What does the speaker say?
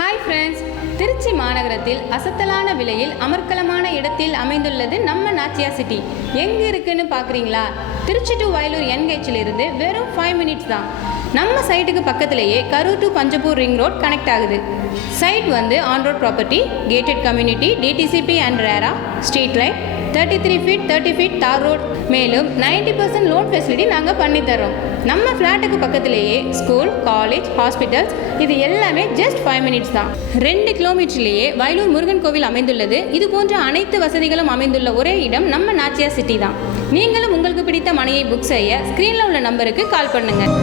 Hi friends, Trichy மாநகரத்தில் அசத்தலான விலையில் அமர்க்கலமான இடத்தில் அமைந்துள்ளது நம்ம நாச்சியா சிட்டி. எங்கே இருக்குன்னு பார்க்குறீங்களா? திருச்சி டு வயலூர் என்ஹெச்சிலிருந்து வெறும் 5 மினிட்ஸ் தான். நம்ம சைட்டுக்கு பக்கத்திலேயே Karur to Panjappur ring road connect ஆகுது. சைட் வந்து on road property, gated community, DTCP and RERA, street light, 33 feet 30 feet தார் ரோட். மேலும் 90% லோன் ஃபெசிலிட்டி நாங்கள் பண்ணித்தரோம். நம்ம ஃப்ளாட்டுக்கு பக்கத்திலேயே ஸ்கூல், காலேஜ், ஹாஸ்பிட்டல்ஸ் இது எல்லாமே ஜஸ்ட் 5 மினிட்ஸ் தான். 2 கிலோமீட்டர்லேயே வயலூர் முருகன் கோவில் அமைந்துள்ளது. இது போன்ற அனைத்து வசதிகளும் அமைந்துள்ள ஒரே இடம் நம்ம நாச்சியா சிட்டி தான். நீங்களும் உங்களுக்கு பிடித்த மனையை புக் செய்ய ஸ்க்ரீனில் உள்ள நம்பருக்கு கால் பண்ணுங்கள்.